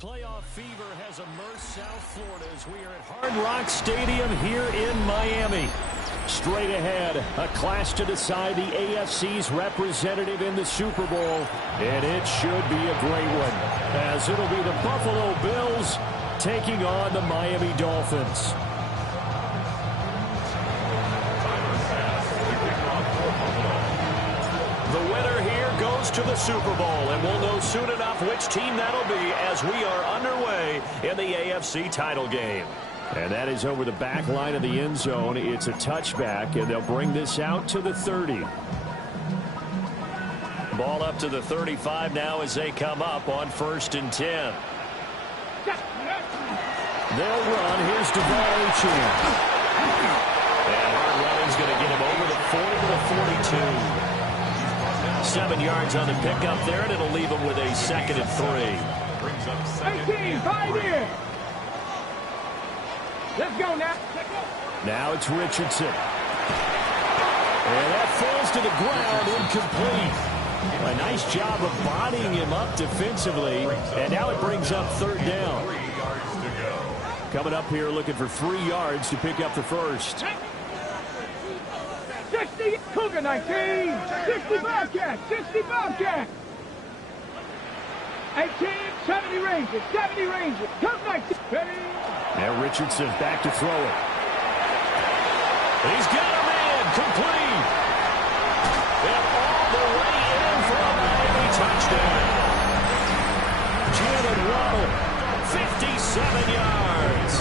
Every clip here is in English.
Playoff fever has immersed South Florida as we are at Hard Rock Stadium here in Miami. Straight ahead, a clash to decide the AFC's representative in the Super Bowl, and it should be a great one, as it'll be the Buffalo Bills taking on the Miami Dolphins. The winner here goes to the Super Bowl, and we'll know soon enough which team that'll be as we are underway in the AFC title game. And that is over the back line of the end zone. It's a touchback, and they'll bring this out to the 30. Ball up to the 35 now as they come up on 1st and 10. They'll run. Here's Devon Achane. And hard running's going to get him over the 40 to the 42. 7 yards on the pickup there, and it'll leave him with a 2nd and 3. 18, 5 here. Let's go now. Now it's Richardson. And that falls to the ground, incomplete. A nice job of bodying him up defensively, and now it brings up 3rd down. Coming up here looking for 3 yards to pick up the first. 60, Cougar 19, 60 Bobcat, 60 Bobcat. 18, 70 Rangers, 70 Rangers, come 19, ready. Now Richardson back to throw it. He's got a man, complete. And all the way in for a Miami touchdown. Jalen Waddle, 57 yards.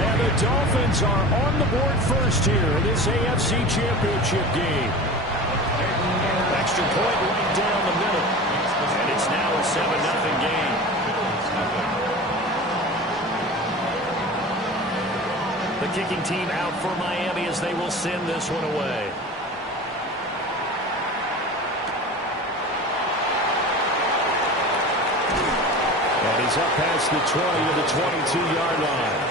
And the Dolphins are on the board first here in this AFC Championship game. Extra point right down the middle. And it's now a 7-0 game. The kicking team out for Miami as they will send this one away. And he's up past the 20 to the 22-yard line.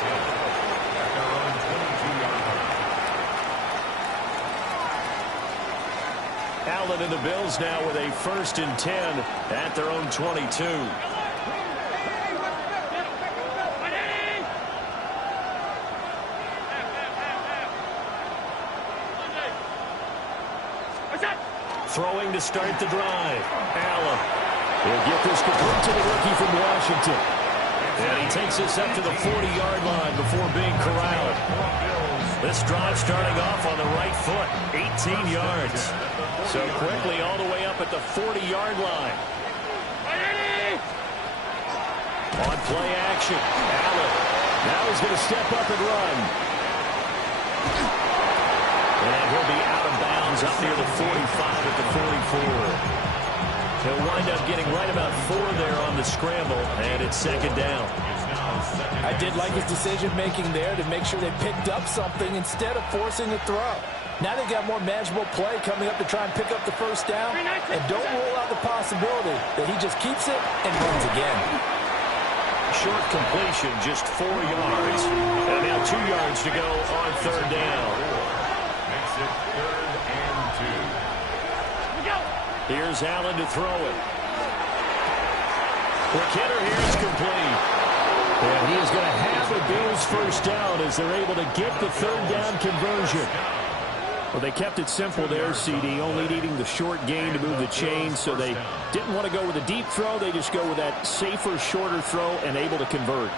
Allen and the Bills now with a 1st and 10 at their own 22. Throwing to start the drive. Allen will get this complete to the rookie from Washington. And he takes this up to the 40-yard line before being corralled. This drive starting off on the right foot, 18 yards. So quickly all the way up at the 40-yard line. On play action, Allen. Now he's going to step up and run. And he'll be out of bounds up near the 45 at the 44. He'll wind up getting right about 4 there on the scramble, and it's 2nd down. I did like his decision-making there to make sure they picked up something instead of forcing a throw. Now they got more manageable play coming up to try and pick up the 1st down, and don't rule out the possibility that he just keeps it and runs again. Short completion, just 4 yards. And now 2 yards to go on 3rd down. Makes it 3rd and 2. Here's Allen to throw it. McKinnon here is complete. And he is going to have the Bills 1st down as they're able to get the 3rd down conversion. Well, they kept it simple there, CD, only needing the short gain to move the chains, so they didn't want to go with a deep throw. They just go with that safer, shorter throw and able to convert.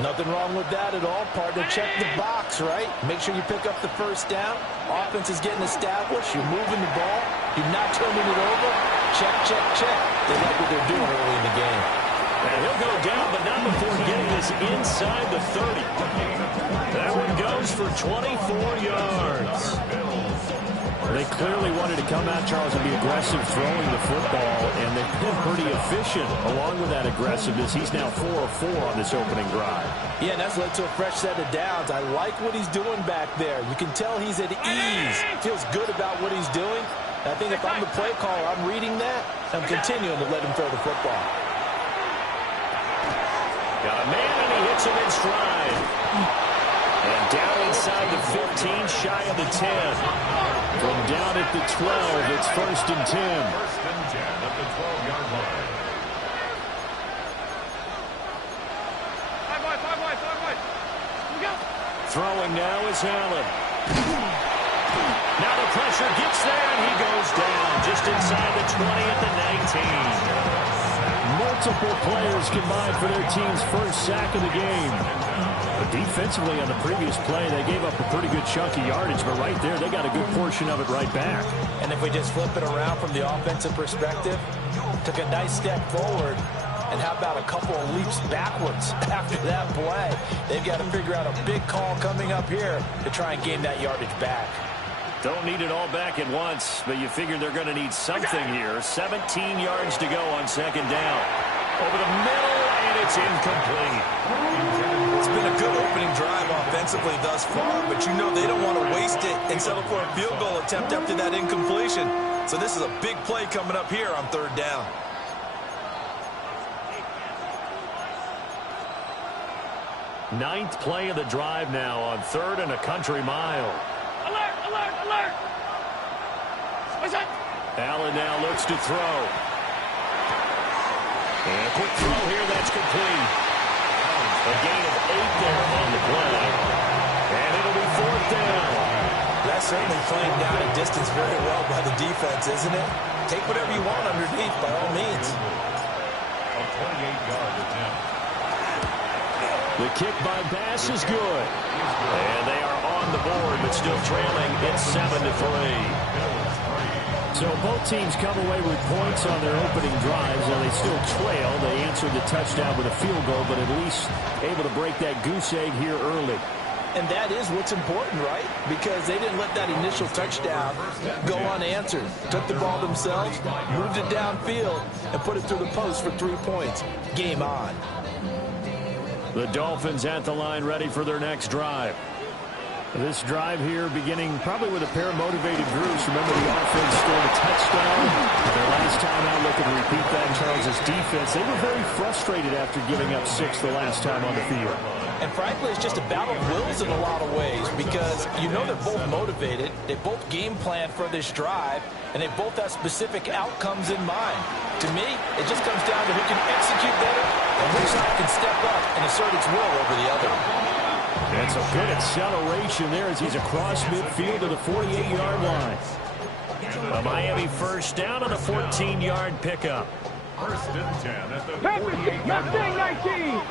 Nothing wrong with that at all, partner. Check the box, right? Make sure you pick up the 1st down. Offense is getting established. You're moving the ball. You're not turning it over. Check, check, check. They like what they're doing early in the game. And he'll go down, but not before getting this inside the 30. That one goes for 24 yards. They clearly wanted to come out, Charles, and be aggressive throwing the football, and they've been pretty efficient along with that aggressiveness. He's now 4 of 4 on this opening drive. Yeah, and that's led to a fresh set of downs. I like what he's doing back there. You can tell he's at ease. Feels good about what he's doing. I think if I'm the play caller, I'm reading that. I'm continuing to let him throw the football. Got a man, and he hits him in stride. And down he inside the 15, shy of the 10. From down at the 12, it's 1st and 10. 1st and 10 at the 12-yard line. Throwing now is Allen. Now the pressure gets there, and he goes down just inside the 20 at the 19. Multiple players combined for their team's first sack of the game. But defensively on the previous play, they gave up a pretty good chunk of yardage, but right there, they got a good portion of it right back. And if we just flip it around from the offensive perspective, took a nice step forward. And how about a couple of leaps backwards after that play? They've got to figure out a big call coming up here to try and gain that yardage back. Don't need it all back at once, but you figure they're going to need something here. 17 yards to go on 2nd down. Over the middle, and it's incomplete. It's been a good opening drive offensively thus far, but you know they don't want to waste it and settle for a field goal attempt after that incompletion. So this is a big play coming up here on 3rd down. Ninth play of the drive now on 3rd and a country mile. Alert, alert, alert! What's that? Allen now looks to throw. And a quick throw here, that's complete. A gain of 8 there on the play. And it'll be 4th down. That's certainly playing down a distance very well by the defense, isn't it? Take whatever you want underneath by all means. A 28-yard attempt. The kick by Bass is good. And they are on the board, but still trailing. It's 7-3. So both teams come away with points on their opening drives. Now they still trail. They answered the touchdown with a field goal, but at least able to break that goose egg here early. And that is what's important, right? Because they didn't let that initial touchdown go unanswered. Took the ball themselves, moved it downfield, and put it through the post for 3 points. Game on. The Dolphins at the line, ready for their next drive. This drive here beginning probably with a pair of motivated groups. Remember, the offense scored a touchdown. Their last time out, looking to repeat that in Charles' defense. They were very frustrated after giving up 6 the last time on the field. And frankly, it's just a battle of wills in a lot of ways because you know they're both motivated. They both game plan for this drive, and they both have specific outcomes in mind. To me, it just comes down to who can execute better and which side can step up and assert its will over the other. And some good acceleration there as he's across midfield to the 48-yard line. A Miami first down on a 14-yard pickup. 1st and 10 at the Panthers, 19.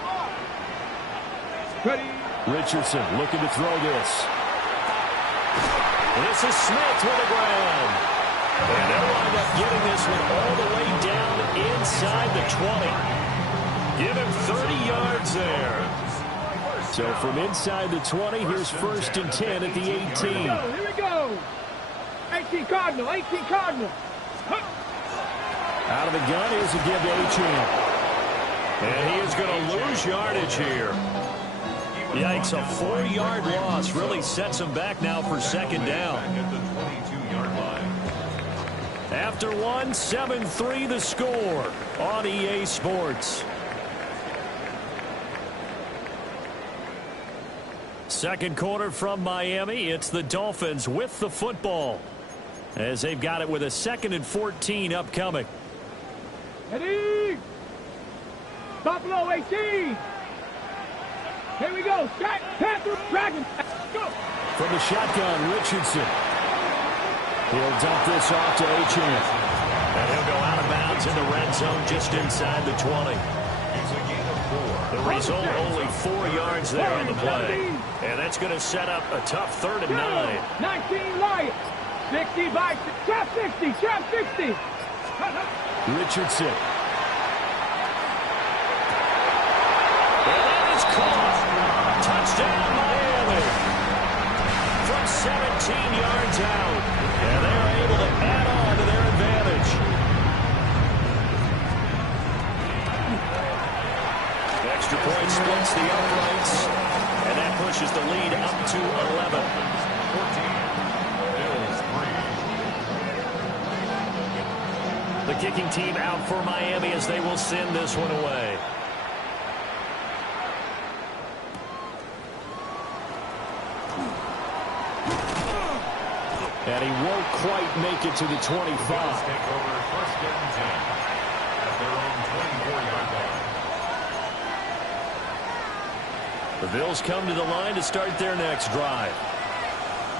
Ready? Richardson looking to throw this. This is Smith with the ground. And they'll wind up getting this one all the way down inside the 20. Give him 30 yards there. So from inside the 20, here's 1st and 10 at the 18. Here we go. 18 Cardinal, 18 Cardinal. Out of the gun is a give to Achane. And he is going to lose yardage here. Yikes, a 4-yard loss really sets him back now for 2nd down. at the 22-yard line. After one, 7-3 the score on EA Sports. Second quarter from Miami. It's the Dolphins with the football as they've got it with a 2nd and 14 upcoming. Ready? Buffalo 18. Here we go. Panther, Dragon. Go. From the shotgun, Richardson. He'll dump this off to Achane. And he'll go out of bounds in the red zone just inside the 20. It's a gain of 4. The result, only 4 yards there on the play. And that's going to set up a tough 3rd and 9. 19 Lions. 60 by trap 60. Trap 60. Richardson. And that is caught. Touchdown, Miami. From 17 yards out. And they're able to add on to their advantage. Extra point splits the uprights. And that pushes the lead up to 11. 14. Bills 3. The kicking team out for Miami as they will send this one away. And he won't quite make it to the 25. Take over first and 10 at their own 24-yard line. The Bills come to the line to start their next drive.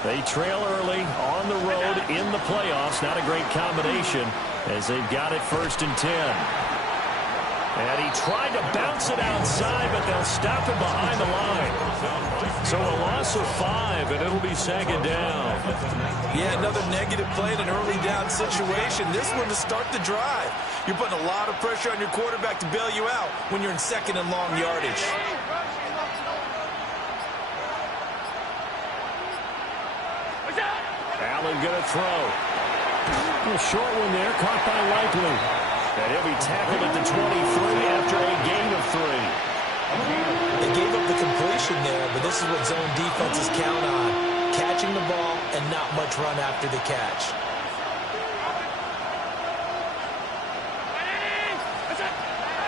They trail early on the road in the playoffs. Not a great combination as they've got it first and 10. And he tried to bounce it outside, but they'll stop him behind the line. So a loss of 5, and it'll be second down. Yeah, another negative play in an early down situation. This one to start the drive. You're putting a lot of pressure on your quarterback to bail you out when you're in second and long yardage. Allen going to throw. A short one there, caught by Likely. And he'll be tackled at the 23 after a gain of 3. They gave up the completion there, but this is what zone defenses count on. Catching the ball and not much run after the catch.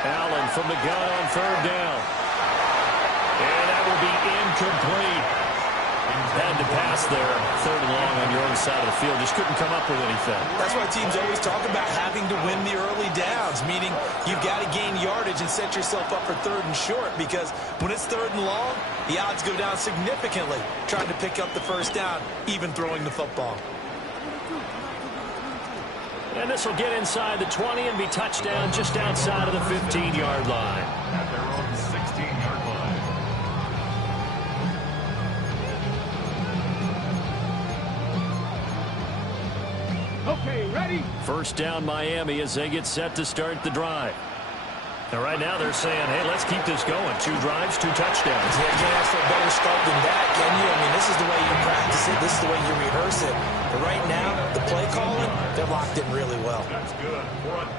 Allen from the gun on third down. And that will be incomplete. Had to pass there, third and long on your own side of the field. Just couldn't come up with anything. That's why teams always talk about having to win the early downs, meaning you've got to gain yardage and set yourself up for third and short, because when it's third and long, the odds go down significantly trying to pick up the first down, even throwing the football. And this will get inside the 20 and be touchdown just outside of the 15-yard line. At their own 16-yard line. Okay, ready? First down Miami as they get set to start the drive. Now right now they're saying, hey, let's keep this going. 2 drives, 2 touchdowns. Yeah, you can't ask for a better start than that, can you? I mean, this is the way you practice it. This is the way you rehearse it. But right now, the play calling, they're locked in really well. That's good.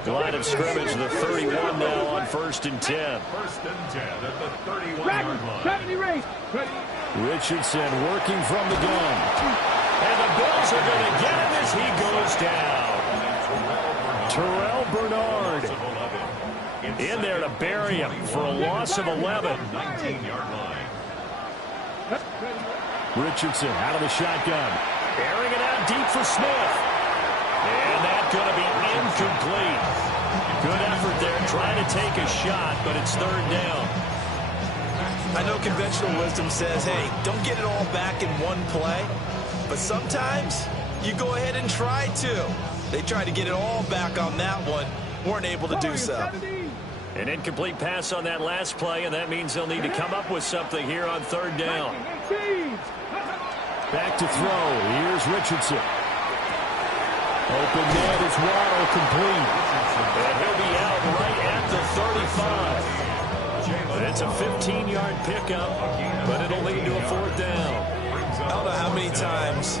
For a Line of scrimmage, the 31 now on first and 10. first and 10 at the 31-yard Ready, line. 70 race. Ready. Richardson working from the gun. And the Bills are going to get him as he goes down. Terrell Bernard in there to bury him for a loss of 11. 19-yard line. Richardson out of the shotgun. Airing it out deep for Smith. And that's going to be incomplete. Good effort there trying to take a shot, but it's third down. I know conventional wisdom says, hey, don't get it all back in one play. But sometimes you go ahead and try to. They tried to get it all back on that one. Weren't able to do so. An incomplete pass on that last play, and that means they'll need to come up with something here on third down. Back to throw. Here's Richardson. Open net is Waddle complete. And he'll be out right at the 35. But it's a 15-yard pickup, but it'll lead to a fourth down. I don't know how many times,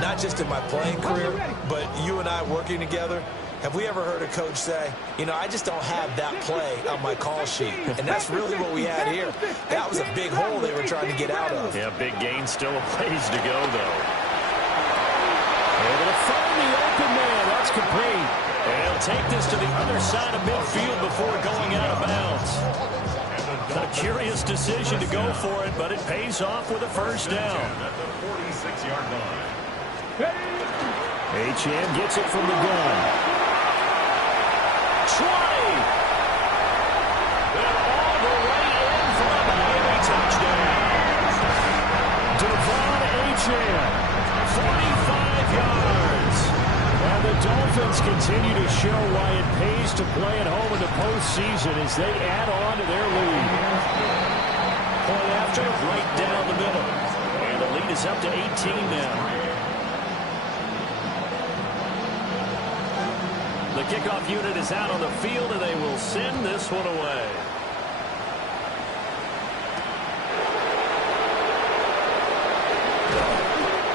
not just in my playing career, but you and I working together, have we ever heard a coach say, you know, I just don't have that play on my call sheet. And that's really what we had here. That was a big hole they were trying to get out of. Yeah, big gain, still a ways to go, though. Able to find the open man. That's complete. And he'll take this to the other side of midfield before going out of bounds. A curious decision to go for it, but it pays off with a first down. At the 46-yard line. Achane gets it from the gun. 20! And all the way in for a Miami touchdown. Devon Achane, 45 yards. And the Dolphins continue to show why it pays to play at home in the postseason as they add on to their lead. Point after, right down the middle. And the lead is up to 18 now. The kickoff unit is out on the field, and they will send this one away.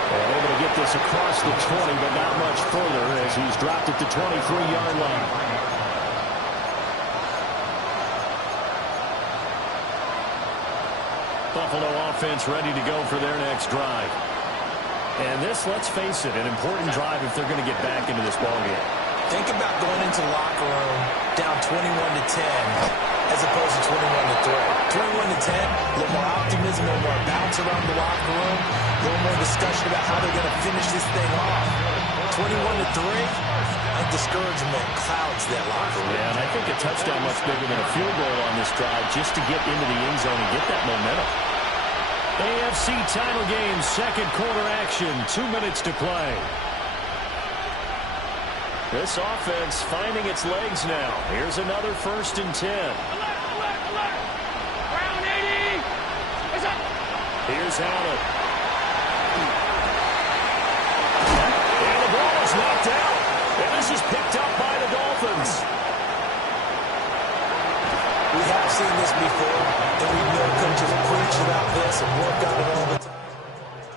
And able to get this across the 20, but not much further as he's dropped at the 23-yard line. Buffalo offense ready to go for their next drive. And this, let's face it, an important drive if they're going to get back into this ballgame. Think about going into the locker room down 21-10 as opposed to 21-3. 21-10, a little more optimism. optimism, a little more bounce around the locker room, a little more discussion about how they're going to finish this thing off. 21-3. And discouragement clouds that locker room. Yeah, and I think a touchdown much bigger than a field goal on this drive just to get into the end zone and get that momentum. AFC title game, second quarter action, 2 minutes to play. This offense finding its legs now. Here's another 1st and 10. Alert! Brown 80! It's up! Here's Allen. And the ball is knocked out. And this is picked up by the Dolphins. We have seen this before, and we know coaches preach about this and work on it all the time.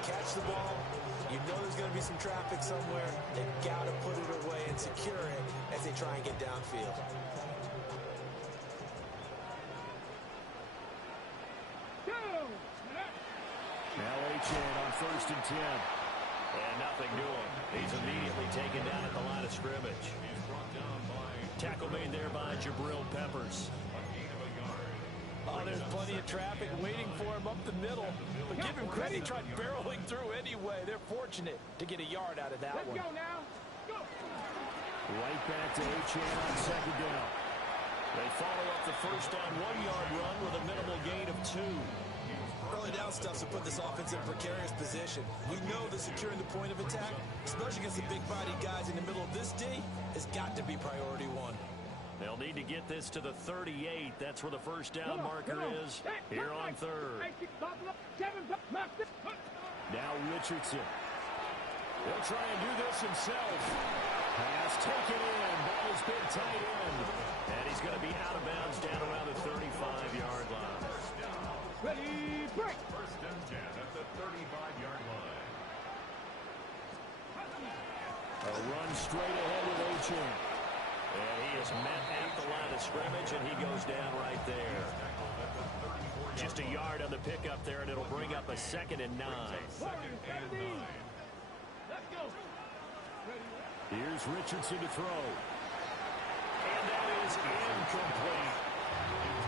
Catch the ball. You know there's going to be some traffic somewhere. They've got to put it away and secure it as they try and get downfield. Now A-Chain on 1st and 10. And nothing doing. He's immediately taken down at the line of scrimmage. Tackle made there by Jabril Peppers. Oh, there's plenty of traffic waiting for him up the middle. But give him credit, he tried barreling through anyway. They're fortunate to get a yard out of that one. Let's go now. Go. Right back to A-Chain on 2nd down. They follow up the first down 1-yard run with a minimal gain of 2. Early down stuff to put this offense in a precarious position. We know that securing the point of attack, especially against the big-body guys in the middle of this D, has got to be priority 1. They'll need to get this to the 38. That's where the first down marker is here on 3rd. Now Richardson. He'll try and do this himself. Pass taken in. Ball's been tight end. And he's going to be out of bounds down around the 35-yard line. Ready, break. 1st and 10 at the 35-yard line. A run straight ahead with A-Chain. And he is met at the line of scrimmage, and he goes down right there. Just a yard on the pickup there, and it'll bring up a 2nd and 9. Let's go. Here's Richardson to throw. And that is incomplete.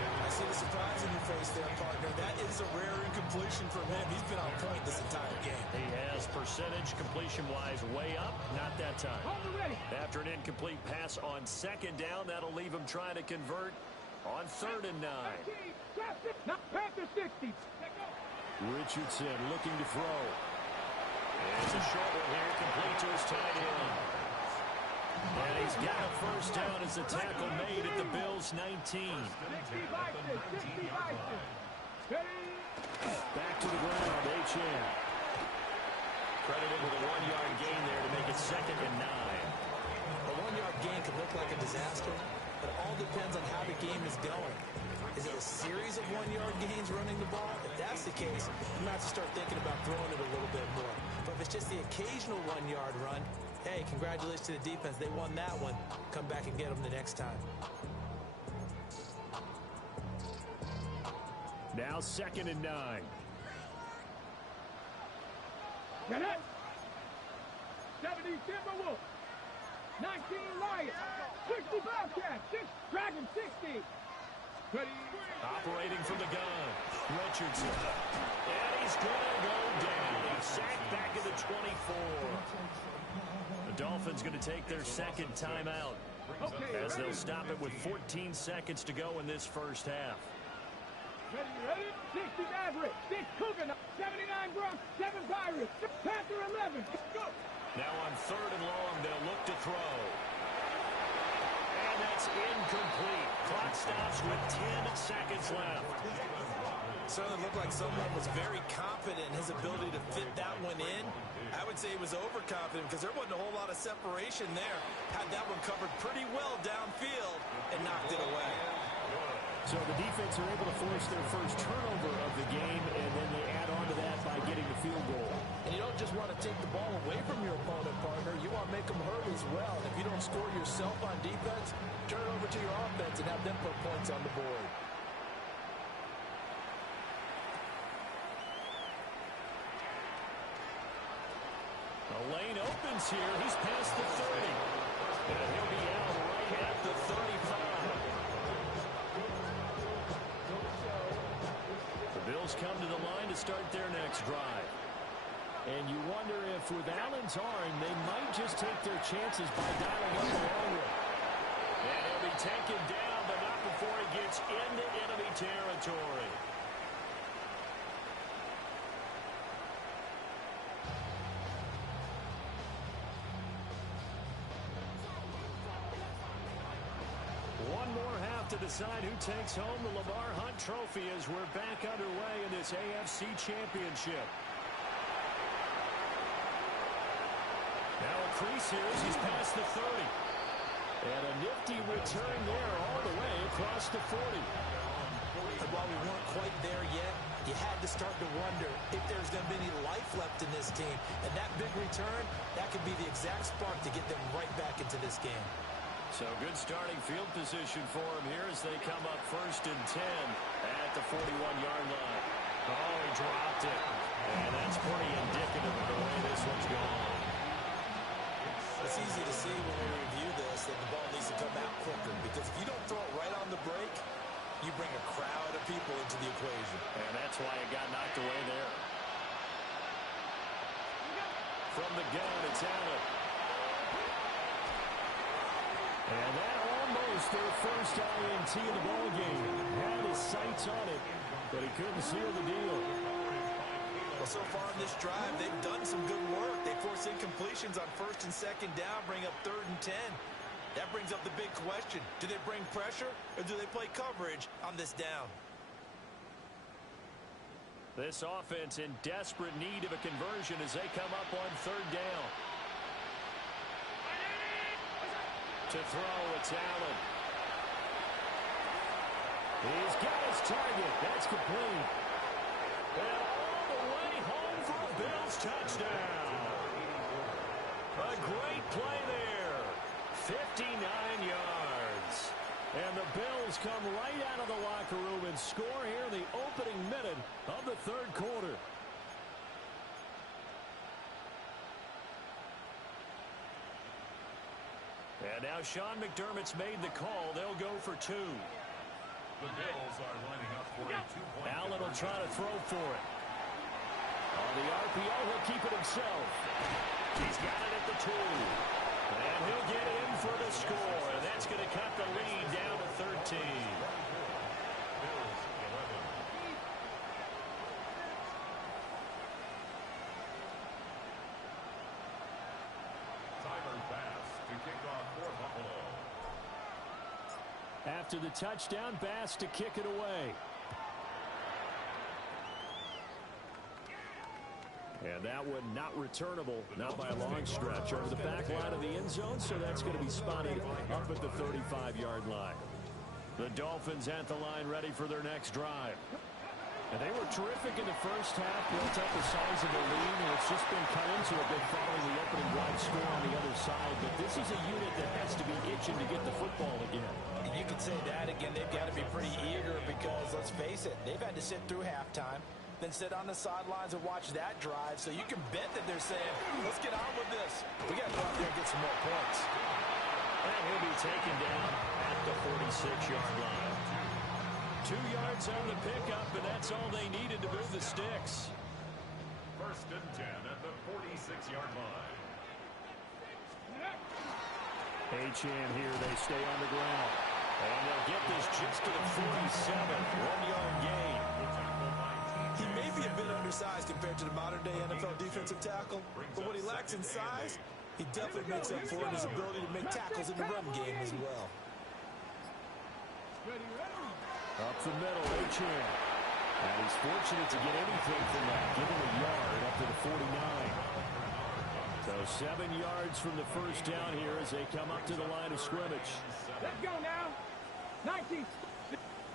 I see the surprise in your face there, partner. That is a rare incompletion from him. He's been on point this entire game. He has percentage completion-wise way up, not that time. After an incomplete pass on 2nd down, that'll leave him trying to convert on 3rd and 9. Panther 60. Richardson looking to throw. And it's a short one here, complete to his tight end. And he's got a first down as the tackle made at the Bills' 19. Back to the ground, A-Chain. Credited with a 1-yard gain there to make it 2nd and 9. A 1-yard gain could look like a disaster, but it all depends on how the game is going. Is it a series of 1-yard gains running the ball? If that's the case, you might have to start thinking about throwing it a little bit more. But if it's just the occasional 1-yard run, hey, congratulations to the defense. They won that one. Come back and get them the next time. Now 2nd and 9. Get it. 70 Timberwolves. 19 Lions. 60 Bobcats. 6 Dragon 60. Ready. Operating from the gun. Richardson. And he's going to go down. He's sacked back at the 24. The Dolphins going to take their 2nd timeout as they'll stop it with 14 seconds to go in this first half. Ready? 60 Maverick, 6 Cougar, 79 Bronx, 7 Pirates, 6 Panther 11. Go! Now on 3rd and long, they'll look to throw. And that's incomplete. Clock stops with 10 seconds left. Certainly looked like someone was very confident in his ability to fit that one in. I would say he was overconfident because there wasn't a whole lot of separation there. Had that one covered pretty well downfield and knocked it away. So the defense are able to force their first turnover of the game, and then they add on to that by getting the field goal. And you don't just want to take the ball away from your opponent, partner. You want to make them hurt as well. And if you don't score yourself on defense, turn it over to your offense and have them put points on the board. The lane opens here. He's past the 30. And he'll be out right at the 35. The Bills come to the line to start their next drive. And you wonder if with Allen's arm, they might just take their chances by dialing up the long way. And he'll be taken down, but not before he gets into enemy territory. One more half to decide who takes home the Lamar Hunt Trophy as we're back underway in this AFC Championship. Now a crease here as he's past the 30. And a nifty return there all the way across the 40. And while we weren't quite there yet, you had to start to wonder if there's going to be any life left in this team. And that big return, that could be the exact spark to get them right back into this game. So good starting field position for him here as they come up 1st and 10 at the 41-yard line. Oh, he dropped it. And that's pretty indicative of the way this one's gone. It's easy to see when we review this that the ball needs to come out quicker, because if you don't throw it right on the break, you bring a crowd of people into the equation. And that's why it got knocked away there. From the gun, it's Allen. And that almost their first INT in the ballgame. Had his sights on it, but he couldn't seal the deal. Well, so far in this drive, they've done some good work. They force incompletions on 1st and 2nd down, bring up 3rd and 10. That brings up the big question. Do they bring pressure, or do they play coverage on this down? This offense in desperate need of a conversion as they come up on 3rd down. To throw, it's Allen. He's got his target. That's complete. And all the way home for a Bills touchdown. A great play there. 59 yards. And the Bills come right out of the locker room and score here in the opening minute of the 3rd quarter. And now Sean McDermott's made the call. They'll go for 2. The Bills are lining up for a 2-point. Allen will try to throw for it. On the RPO, he'll keep it himself. He's got it at the 2. And he'll get in for the score. And that's going to cut the lead down to 13. Bills 11. Tyler Bass to kick off for Buffalo. After the touchdown, Bass to kick it away. And that one not returnable, not by a long stretch, over the back line of the end zone, so that's going to be spotted up at the 35-yard line. The Dolphins at the line ready for their next drive. And they were terrific in the first half, built up the size of the lead, and it's just been cut into a bit following the opening drive score on the other side. But this is a unit that has to be itching to get the football again. And you could say that again. They've got to be pretty eager because, let's face it, they've had to sit through halftime, then sit on the sidelines and watch that drive. So you can bet that they're saying, let's get on with this. We got to go out there and get some more points. And he'll be taken down at the 46-yard line. 2 yards on the pickup, and that's all they needed to move the sticks. 1st and 10 at the 46-yard line. H-in here, they stay on the ground. And they'll get this just to the 47, 1-yard gain. He may be a bit undersized compared to the modern-day NFL defensive tackle, but what he lacks in size, he definitely makes up for in his ability to make tackles in the run game as well. Up the middle, H-in. And he's fortunate to get anything from that, giving a yard up to the 49. So 7 yards from the first down here as they come up to the line of scrimmage. Let's go now. 19,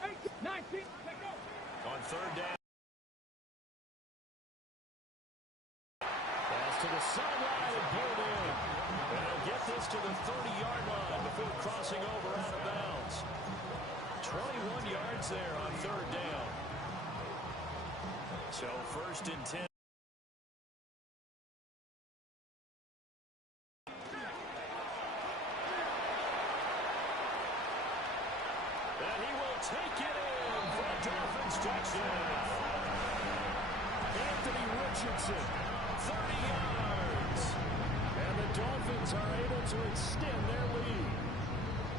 18, 19, let's go. On 3rd down. Pass to the sideline and pulled in. And they'll get this to the 30-yard line before crossing over out of bounds. 21 yards there on 3rd down. So 1st and 10. And he will take it in for a Dolphins touchdown. gets it. 30 yards. And the Dolphins are able to extend their lead.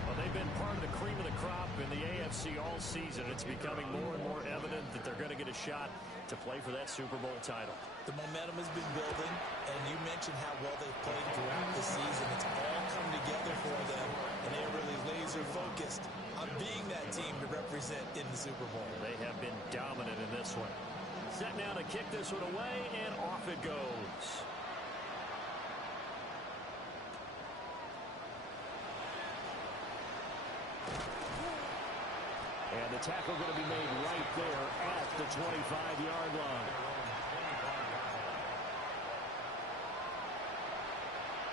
Well, they've been part of the cream of the crop in the AFC all season. It's becoming more and more evident that they're going to get a shot to play for that Super Bowl title. The momentum has been building, and you mentioned how well they've played throughout the season. It's all come together for them, and they're really laser-focused on being that team to represent in the Super Bowl. They have been dominant in this one. Set now to kick this one away, and off it goes. And the tackle going to be made right there at the 25-yard line.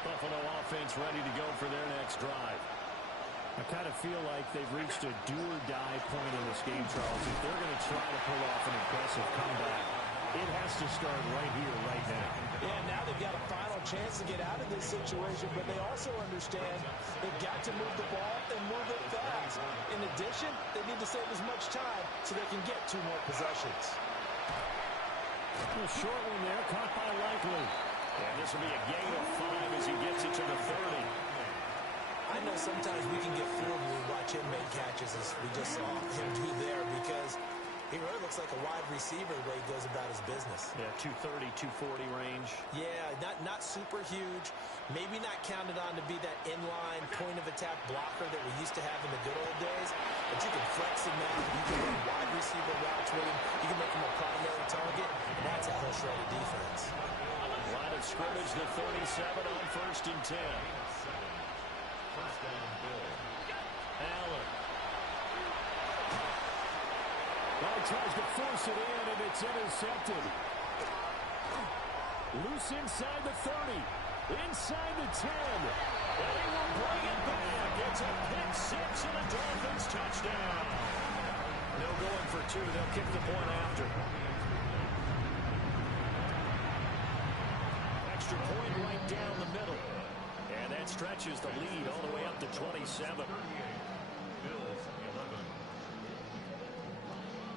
Buffalo offense ready to go for their next drive. I kind of feel like they've reached a do-or-die point in this game, Charles. If they're going to try to pull off an impressive comeback, it has to start right here, right now. Yeah, now they've got a final chance to get out of this situation, but they also understand they've got to move the ball and move it fast. In addition, they need to save as much time so they can get 2 more possessions. A short one there, caught by Likely. And this will be a gain of 5 as he gets it to the 30. I know sometimes we can get fooled when we watch him make catches, as we just saw him do there, because he really looks like a wide receiver the way he goes about his business. Yeah, 230, 240 range. Yeah, not super huge. Maybe not counted on to be that inline point-of-attack blocker that we used to have in the good old days. But you can flex him now. You can run wide receiver routes with him. You can make him a primary target, and that's a whole shredded defense. Line of scrimmage, the 37 on 1st and 10. Allen. Well, he tries to force it in, and it's intercepted. Loose inside the 30. Inside the 10. And he will bring it back. It's a pick 6 and a Dolphins touchdown. No going for 2. They'll kick the point after. Extra point right down the middle. And that stretches the lead all the way up to 27.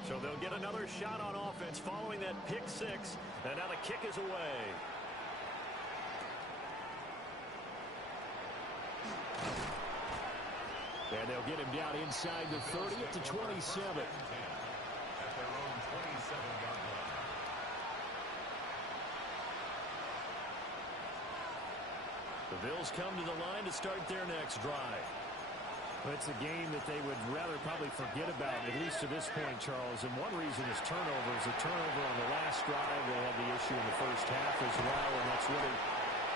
So they'll get another shot on offense following that pick 6. And now the kick is away. And they'll get him down inside the 30 up to 27. At their own 27-yard line. The Bills come to the line to start their next drive. Well, it's a game that they would rather probably forget about, at least to this point, Charles. And one reason is turnovers. A turnover on the last drive. They had the issue in the first half as well, and that's really,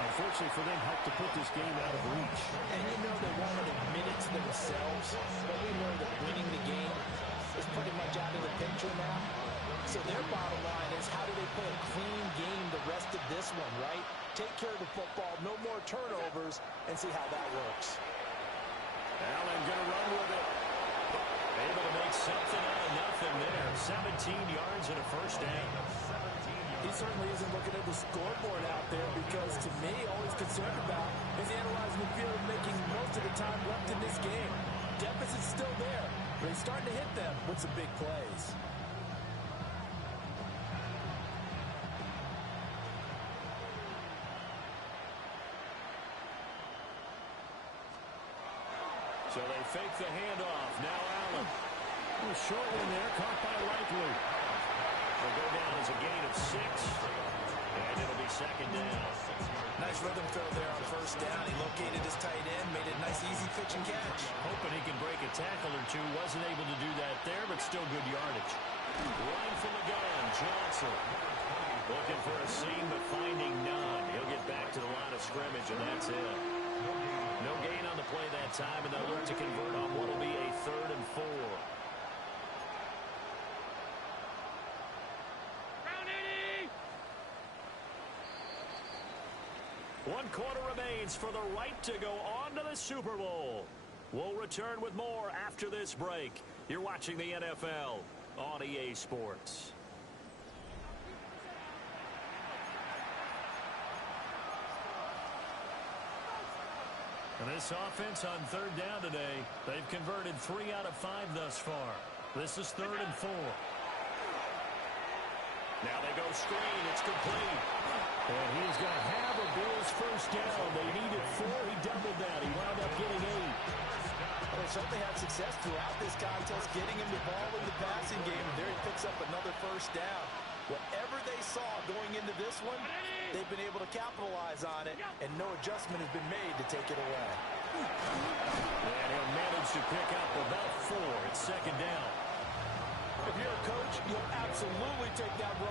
unfortunately for them, helped to put this game out of reach. And you know they won't admit it to themselves, but we know that winning the game is pretty much out of the picture now. So their bottom line is, how do they play a clean game the rest of this one, right? Take care of the football, no more turnovers, and see how that works. Allen going to run with it. Able to make something out of nothing there. 17 yards and a first down. He certainly isn't looking at the scoreboard out there, because to me, all he's concerned about is analyzing the field and making most of the time left in this game. Deficit's still there, but he's starting to hit them with some big plays. So they fake the handoff. Now Allen. A short one there, caught by Likely. Will go down as a gain of 6. And it'll be second down. Nice rhythm throw there on first down. He located his tight end, made it a nice, easy pitch and catch. Hoping he can break a tackle or two. Wasn't able to do that there, but still good yardage. Line from the gun, Johnson. Looking for a seam, but finding none. He'll get back to the line of scrimmage, and that's it. No gain on the play that time, and they'll look to convert on what will be a 3rd and 4. Round 80! 1 quarter remains for the right to go on to the Super Bowl. We'll return with more after this break. You're watching the NFL on EA Sports. And this offense on 3rd down today, they've converted 3 out of 5 thus far. This is 3rd and 4. Now they go screen. It's complete. And he's going to have a Bills first down. They needed 4. He doubled that. He wound up getting 8. They certainly had success throughout this contest, getting him the ball in the passing game, and there he picks up another first down. Whatever they saw going into this one, they've been able to capitalize on it, and no adjustment has been made to take it away. And he'll manage to pick up about 4. It's second down. If you're a coach, you'll absolutely take that run